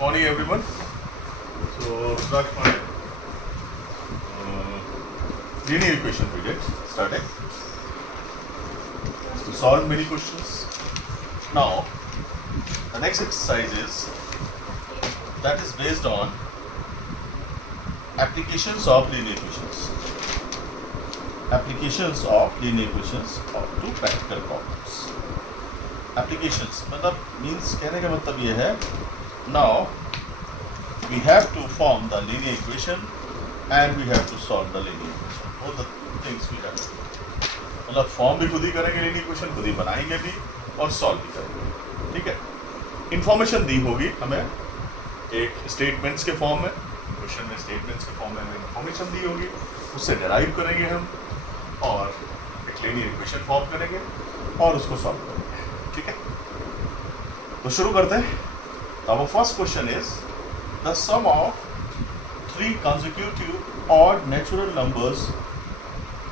morning everyone. So start my linear equation project starting. To solve many questions. Now the next exercise is that is based on applications of linear equations. Applications of linear equations to practical problems. Applications मतलब means कहने का मतलब ये है now we have to form the linear equation and we have to solve the linear equation. Both the things we have to do. मतलब form भी खुद ही करेंगे linear equation, खुद ही बनाएंगे भी और सॉल्व भी करेंगे. ठीक है. इंफॉर्मेशन दी होगी हमें एक स्टेटमेंट्स के फॉर्म में, क्वेश्चन में स्टेटमेंट्स के फॉर्म में हमें इंफॉर्मेशन दी होगी, उससे डिराइव करेंगे हम और एक लिनियर इक्वेशन फॉर्म करेंगे और उसको सॉल्व करेंगे. ठीक है. तो शुरू करते हैं. Our first question is the sum of three consecutive odd natural numbers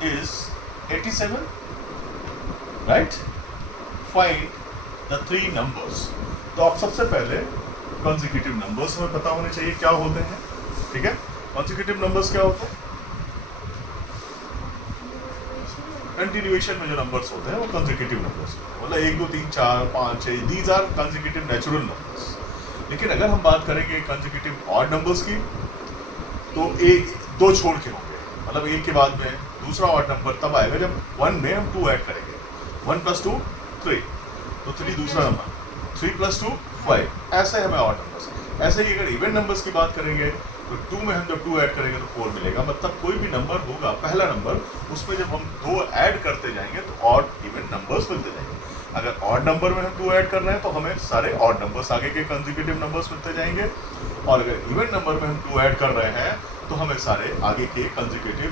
is 87, right? Find the three numbers. तो आप सबसे पहले consecutive numbers हमें पता होने चाहिए क्या होते हैं. ठीक है. consecutive numbers क्या होते हैं? कंटिन्यूएशन में जो नंबर्स होते हैं वो कंसेक्यूटिव नंबर्स होते हैं. मतलब 1 2 3 4 5 6 these are consecutive natural numbers. लेकिन अगर हम बात करेंगे कंसेक्यूटिव ऑड नंबर्स की तो एक दो छोड़ के होंगे. मतलब एक के बाद में दूसरा ऑड नंबर तब आएगा जब 1 में हम 2 ऐड करेंगे. 1 + 2 3 तो 3 दूसरा नंबर, 3 + 2 5. ऐसे हमें ऑड नंबर्स. ऐसे ही अगर इवन नंबर्स की बात करेंगे तो 2 में हम जब 2 ऐड करेंगे तो 4 मिलेगा. मतलब कोई भी नंबर होगा पहला नंबर, उसमें जब हम 2 ऐड करते जाएंगे तो ऑड इवन नंबर्स मिलते जाएंगे. अगर ऑड नंबर में हम 2 ऐड कर रहे हैं तो हमें सारे ऑड नंबर्स आगे के कंसेक्यूटिव नंबर्स मिलते जाएंगे. और अगर इवन नंबर में हम 2 ऐड कर रहे हैं तो हमें सारे आगे के कंसेक्यूटिव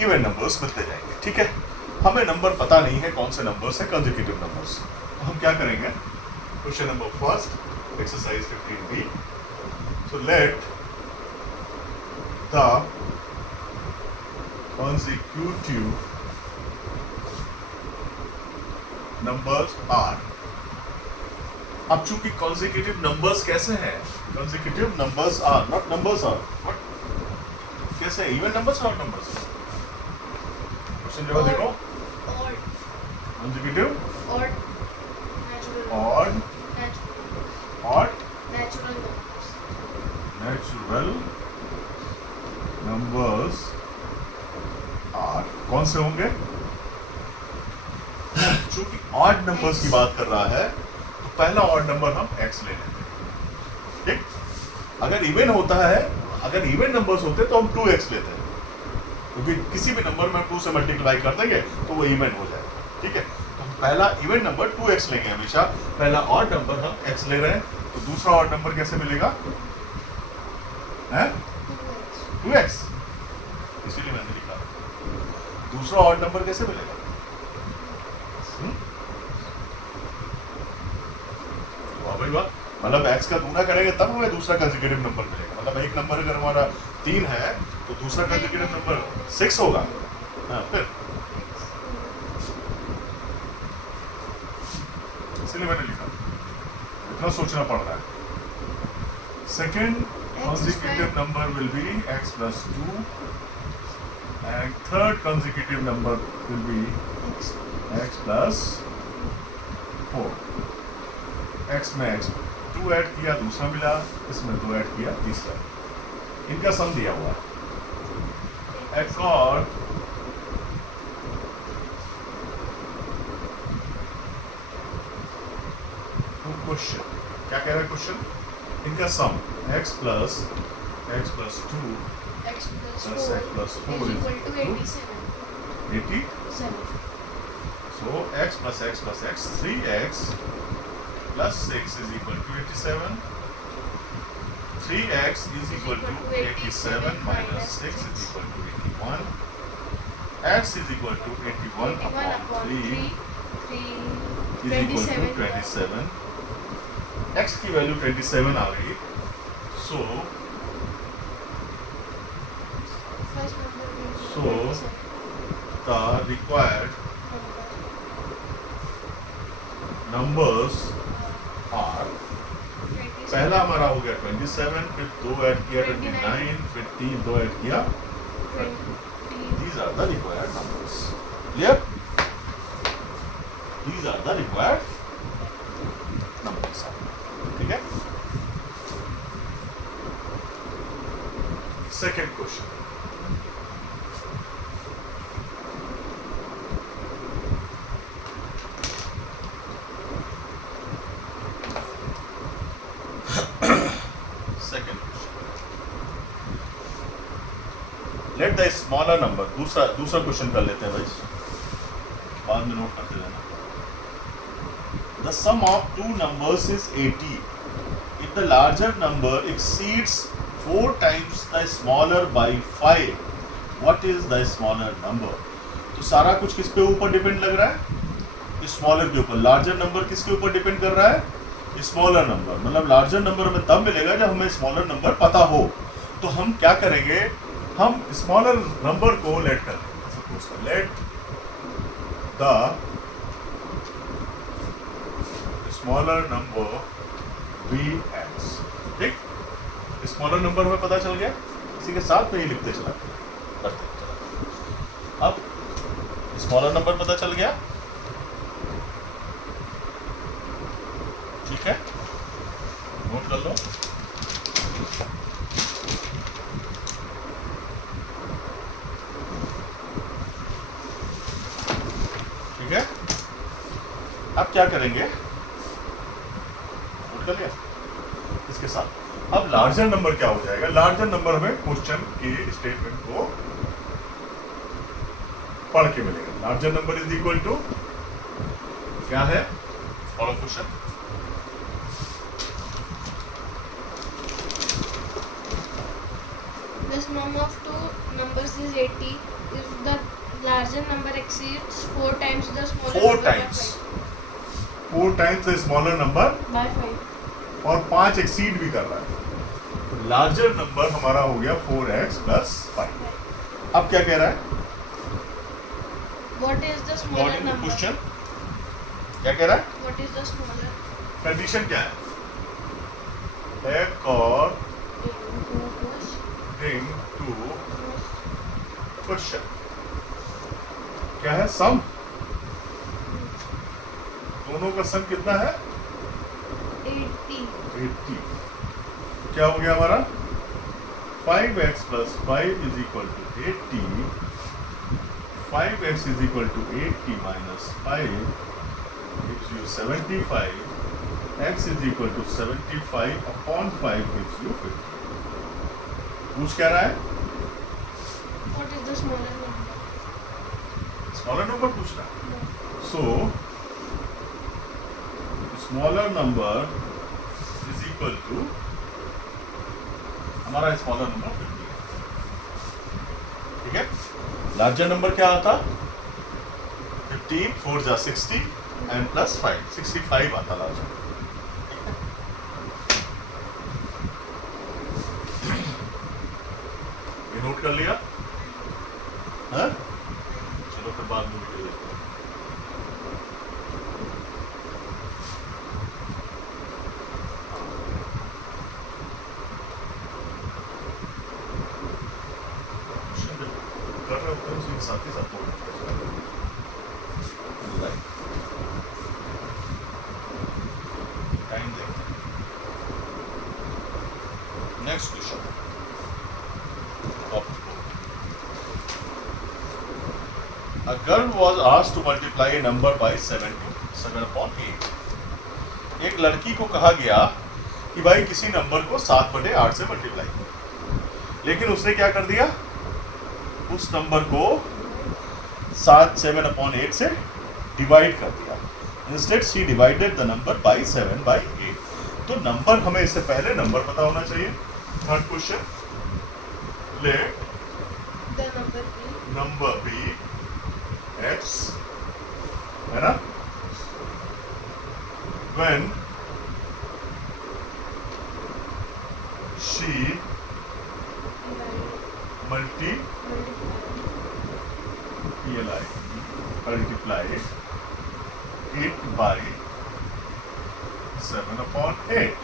इवन नंबर्स मिलते जाएंगे. ठीक है. हमें नंबर पता नहीं है कौन से नंबर्स है कंसेक्यूटिव नंबर्स. तो हम क्या करेंगे? Question number first, exercise 15B. So let the consecutive numbers are. अब चूंकि consecutive numbers कैसे हैं? Consecutive numbers are not numbers are. What? कैसे? Even numbers or odd numbers? Question जवाब देखो. Consecutive. Odd. Natural. Odd. Natural. Odd. Natural numbers. Natural numbers are. कौन से होंगे? चूंकि ऑड नंबर्स की बात कर रहा है तो पहला ऑड नंबर हम x ले लेते हैं. ठीक. अगर इवन होता है, अगर इवन नंबर्स होते तो हम 2x लेते हैं, क्योंकि किसी भी नंबर में हम 2 से मल्टीप्लाई कर देंगे तो वो इवन हो जाएगा. ठीक है. तो हम पहला इवन नंबर 2x लेंगे हमेशा. पहला ऑड नंबर हम x ले रहे हैं तो दूसरा ऑड नंबर कैसे मिलेगा? है 2x. इसीलिए मैंने लिखा दूसरा ऑड नंबर कैसे मिलेगा? वाह भाई वाह. मतलब x का गुना करेंगे तब हमें दूसरा कंसेक्यूटिव नंबर मिलेगा. मतलब एक नंबर अगर हमारा 3 है तो दूसरा कंसेक्यूटिव नंबर 6 होगा. हाँ, फिर इसलिए मैंने लिखा. इतना सोचना पड़ रहा है. Second consecutive number will be x + 2 and third consecutive number will be x + 4. x में x 2 ऐड किया दूसरा मिला, इसमें 2 ऐड किया तीसरा. इनका सम दिया हुआ है. x और क्वेश्चन क्या कह रहा है? क्वेश्चन इनका सम x + 2 X plus plus 4 x plus 4 is is equal to 87. 87. So x plus x 3x plus 6 is equal to 87. 3x is equal to 87 minus 6 is equal to 81. X is equal to 81 upon 3 is equal to 27. X की value 27 आ गई. So the required numbers are पहला हमारा हो गया 27, फिर 2 add किया 29, फिर 3 2 add किया 30. 20. These are the required numbers. Clear? These are the required numbers. ठीक है? Second question. Second question. Let the smaller number. दूसरा क्वेश्चन कर लेते हैं भाई. बाद में नोट करते रहना. The sum of two numbers is 80. If the larger number exceeds 4 times the smaller by 5, what is the smaller number? तो सारा कुछ किस पे ऊपर डिपेंड लग रहा है? स्मॉलर के ऊपर. लार्जर नंबर किसके ऊपर डिपेंड कर रहा है? Smaller number. मतलब लार्जर नंबर हमें तब मिलेगा जब हमें स्मॉलर नंबर पता हो. तो हम क्या करेंगे? हम स्मॉलर नंबर को लेट कर लेंगे. Suppose let the smaller number be x. ठीक, स्मॉलर नंबर हमें पता चल गया. इसी के साथ में ही लिखते चला करते चला. अब स्मॉलर नंबर पता चल गया. ठीक है, नोट कर लो. ठीक है, अब क्या करेंगे? नोट कर लिया. इसके साथ अब लार्जर नंबर क्या हो जाएगा? लार्जर नंबर हमें क्वेश्चन के स्टेटमेंट को पढ़ के मिलेगा. Larger number is equal to क्या है? Follow question. The sum of two numbers is 80. If the larger number exceeds 4 times the smaller 4 number times 4 times the smaller number by 5. और 5 exceed भी कर रहा है. लार्जर नंबर हमारा हो गया 4x प्लस 5. अब क्या कह रहा है? What is the smaller according to number? Question क्या कह रहा है? What is the smaller? Condition क्या है? अकॉर्डिंग टू क्वेश्चन क्या है? सम. दोनों का सम कितना है? 80. 80. क्या हो गया हमारा? 5x plus 5 is equal to 80. 5x is equal to 80 minus 5 gives you 75. x is equal to 75 upon 5 gives you 50. पूछ क्या रहा है? What is the smaller number? Smaller number पूछ रहा है. So smaller number is equal to हमारा smaller number 50 है. ठीक है, लार्जर नंबर क्या आता? 15 4 जा 60 एंड प्लस 5 65 आता लार्जर. ये नोट कर लिया? हाँ? चलो फिर बाद में वीडियो देखते हैं. कर रहे होते हैं उसी के साथ ही साथ नोट करते हैं. टाइम देखते हैं. Next question. A girl was asked to multiply a number by 7 upon 8. एक लड़की को कहा गया कि भाई किसी नंबर को 7/8 से मल्टीप्लाई करो. लेकिन उसने क्या कर दिया? उस नंबर को 7/8 से डिवाइड कर दिया. Instead she divided the number by 7/8. तो नंबर हमें इससे पहले नंबर पता होना चाहिए. Third question. Let The number be number be x है ना? When she divided, multiplied it by 7/8.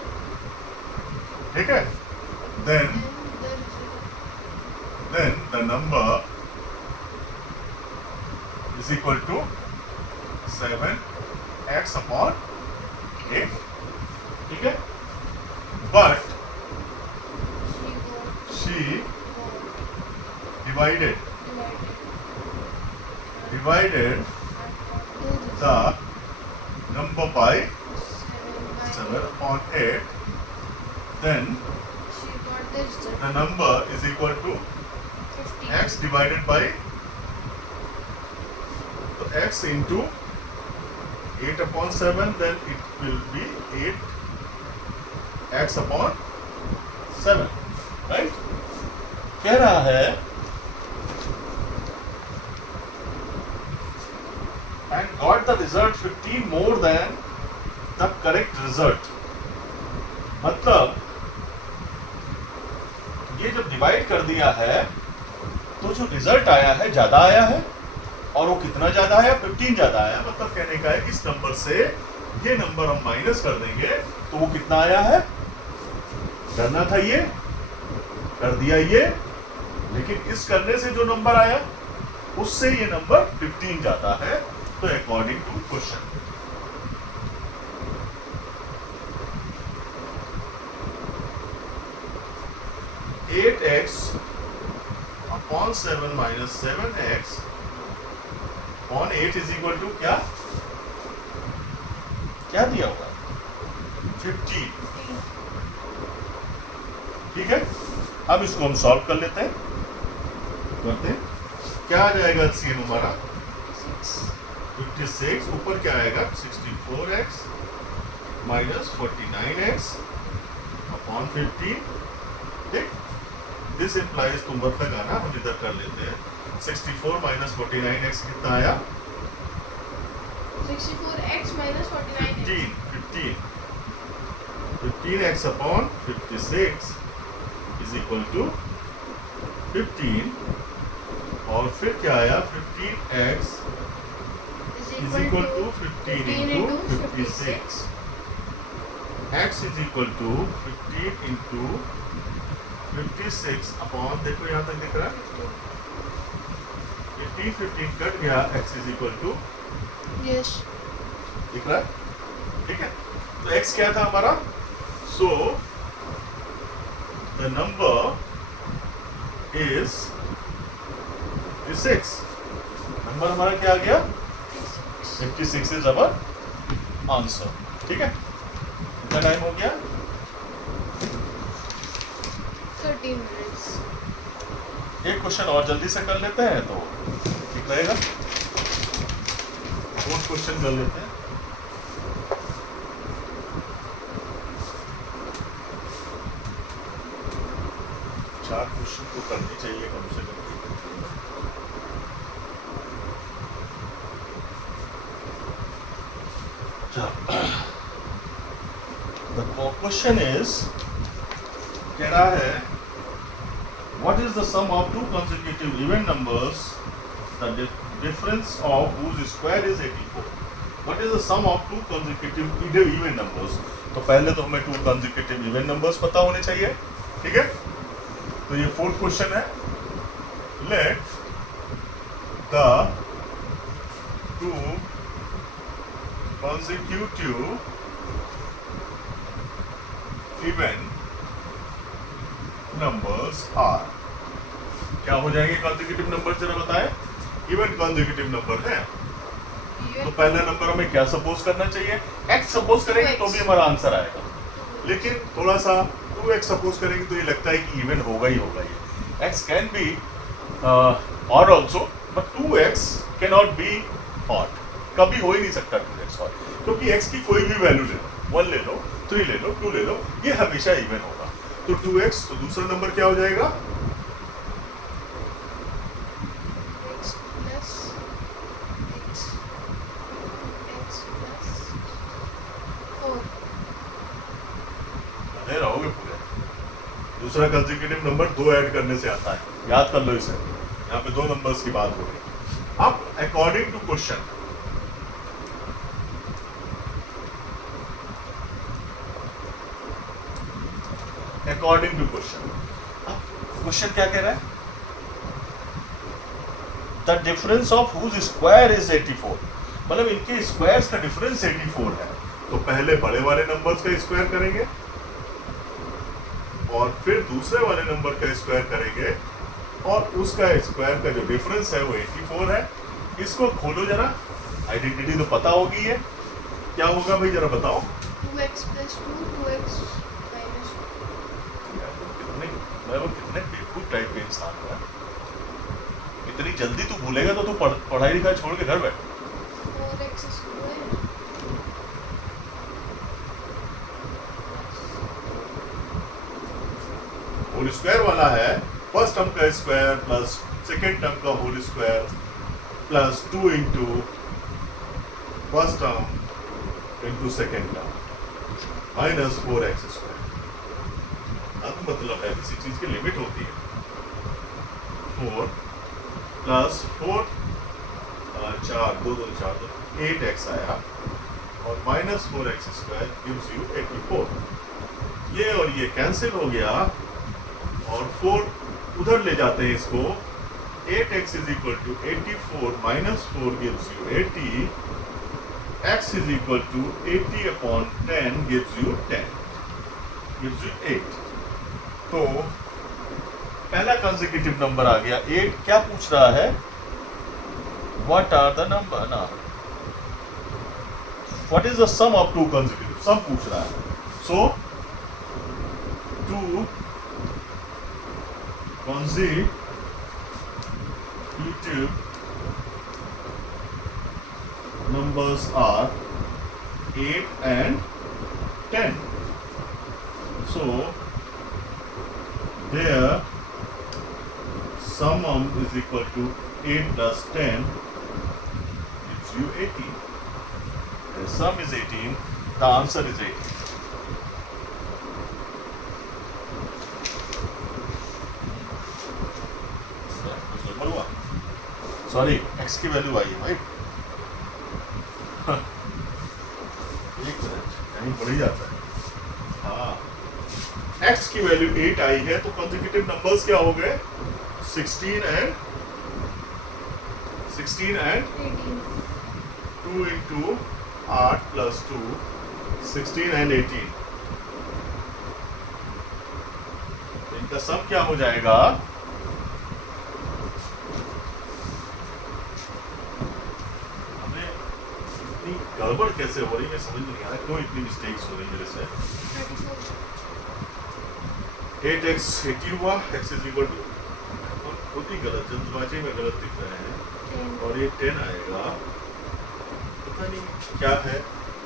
ठीक है, then the number is equal to 7x upon 8, ठीक है, but she divided the number by 7 upon 8, then the number is equal to x divided by, so x into 8 upon 7, then it will be 8x upon 7, right? कह रहा है and got the result 15 more than the correct result. मतलब ये जब divide कर दिया है तो जो रिजल्ट आया है ज्यादा आया है, और वो कितना ज्यादा आया, 15 ज्यादा आया। मतलब कहने का है इस नंबर से ये नंबर हम माइनस कर देंगे तो वो कितना आया है, करना था ये, कर दिया ये, लेकिन इस करने से जो नंबर आया उससे ये नंबर 15 जाता है। तो according to question, eight x upon 7 minus 7x upon 8 is equal to क्या, क्या दिया होगा, 15, ठीक है। अब इसको हम सॉल्व कर लेते हैं, करते हैं, क्या आ जाएगा एलसीएम हमारा 56, ऊपर क्या आएगा 64x माइनस 49x अपॉन 15, ठीक। दिस इम्प्लाइज, तुम मत लगाना, हम इधर कर लेते हैं। 64 माइनस 49x कितना आया, 64x minus 49x. 15x upon 56 is equal to 15, और फिर क्या आया 15x is equal to 15 into 56. X is equal to 15 into 56 upon, देखो यहाँ तक दिख रहा है, 15 कट गया, x is equal to, Yes. दिख रहा है, ठीक है। तो x क्या था हमारा, so the number is 56, number हमारा क्या आ गया 56 इज अवर आंसर, ठीक है। कितना टाइम हो गया, 13 minutes. एक क्वेश्चन और जल्दी से कर लेते हैं तो ठीक रहेगा, और क्वेश्चन कर लेते हैं। चार क्वेश्चन तो करनी चाहिए कम से कम। The question is, कह रहा है what is the sum of two consecutive even numbers, the difference of whose square is 84. What is the sum of two consecutive even numbers? तो पहले तो हमें two consecutive even numbers पता होने चाहिए, ठीक है। तो ये फोर्थ क्वेश्चन है, let the two consecutive even numbers are, क्या हो जाएंगे consecutive numbers, जरा बताएं। even consecutive number है, तो पहला नंबर हमें क्या सपोज करना चाहिए, x सपोज करेंगे तो भी हमारा आंसर आएगा, लेकिन थोड़ा सा 2x सपोज करेंगे तो ये लगता है कि इवन होगा ही होगा। ये x can be odd also, but 2x can not be odd, कभी हो ही नहीं सकता 2x ऑड, क्योंकि x की कोई भी वैल्यू ले लो, 1 ले लो, 3 ले लो, 2 ले लो, ये हमेशा इवन होगा। तो 2x, तो दूसरा नंबर क्या हो जाएगा, X plus x plus 4. ले रहोगे पूरे। दूसरा कंसेक्यूटिव नंबर 2 ऐड करने से आता है, याद कर लो इसे, यहाँ पे 2 नंबर्स की बात हो रही। अब according to question, according to question. Question क्या कह रहा है? The difference of whose square is 84, मतलब इनके स्क्वायर्स का डिफरेंस 84 है। तो पहले बड़े वाले नंबर्स का स्क्वायर करेंगे और फिर दूसरे वाले नंबर का स्क्वायर करेंगे और उसका स्क्वायर का जो डिफरेंस है वो 84 है। इसको खोलो जरा, आइडेंटिटी तो पता होगी है, क्या होगा भाई जरा बताओ। 2x plus 2, 2x minus 2. कितने बेवकूफ टाइप के इंसान है। इतनी जल्दी तू भूलेगा तो तू पढ़ाई लिखाई छोड़ के घर बैठ। 4x square. होल स्क्वायर वाला है फर्स्ट टर्म का स्क्वायर प्लस सेकेंड टर्म का whole square plus 2 into first term into second term minus 4x square. अब मतलब है किसी चीज की लिमिट होती है। 4 प्लस 4 4 2 2 4 2 8x आया और minus 4x square gives you 84। ये और ये कैंसिल हो गया और 4 उधर ले जाते हैं इसको। 8x is equal to 84 minus 4 gives you 80, x is equal to 80 upon 10 gives you 10, gives you 8। तो पहला कंसेक्यूटिव नंबर आ गया 8। क्या पूछ रहा है? व्हाट आर द नंबर ना, what is the sum of two consecutive, sum पूछ रहा है। So 2 consecutive numbers are 8 and 10. So their summum is equal to 8 plus 10 gives you 18. The sum is 18. The answer is 18. Sorry, x की value आई है भाई। एक minute, कहीं पड़ ही जाता है। हाँ, x की वैल्यू 8 आई है तो कंसेक्यूटिव नंबर्स क्या हो गए? 16 and 18. 2 into 8 plus 2 16 and 18। इनका सम क्या हो जाएगा? गड़बड़ कैसे हो रही है समझ नहीं आ रहा, क्यों इतनी मिस्टेक्स हो रही है मेरे से। 8x 80 हुआ, x इज इक्वल टू, खुद ही गलत, जल्दबाजी में गलत लिख रहे हैं और ये 10 आएगा। पता नहीं क्या है,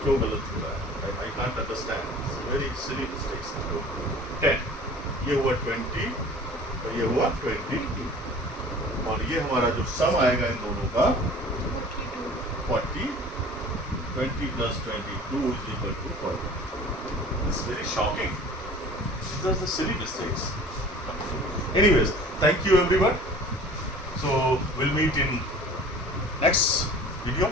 क्यों गलत हो रहा है, I can't understand, very silly mistakes. 10, ये हुआ 20 और ये हुआ 22 और ये हमारा जो सम आएगा इन दोनों का 40। 20 plus 22 is equal to 40. It's very shocking. These are the silly mistakes. Anyways, thank you everyone. So we'll meet in next video.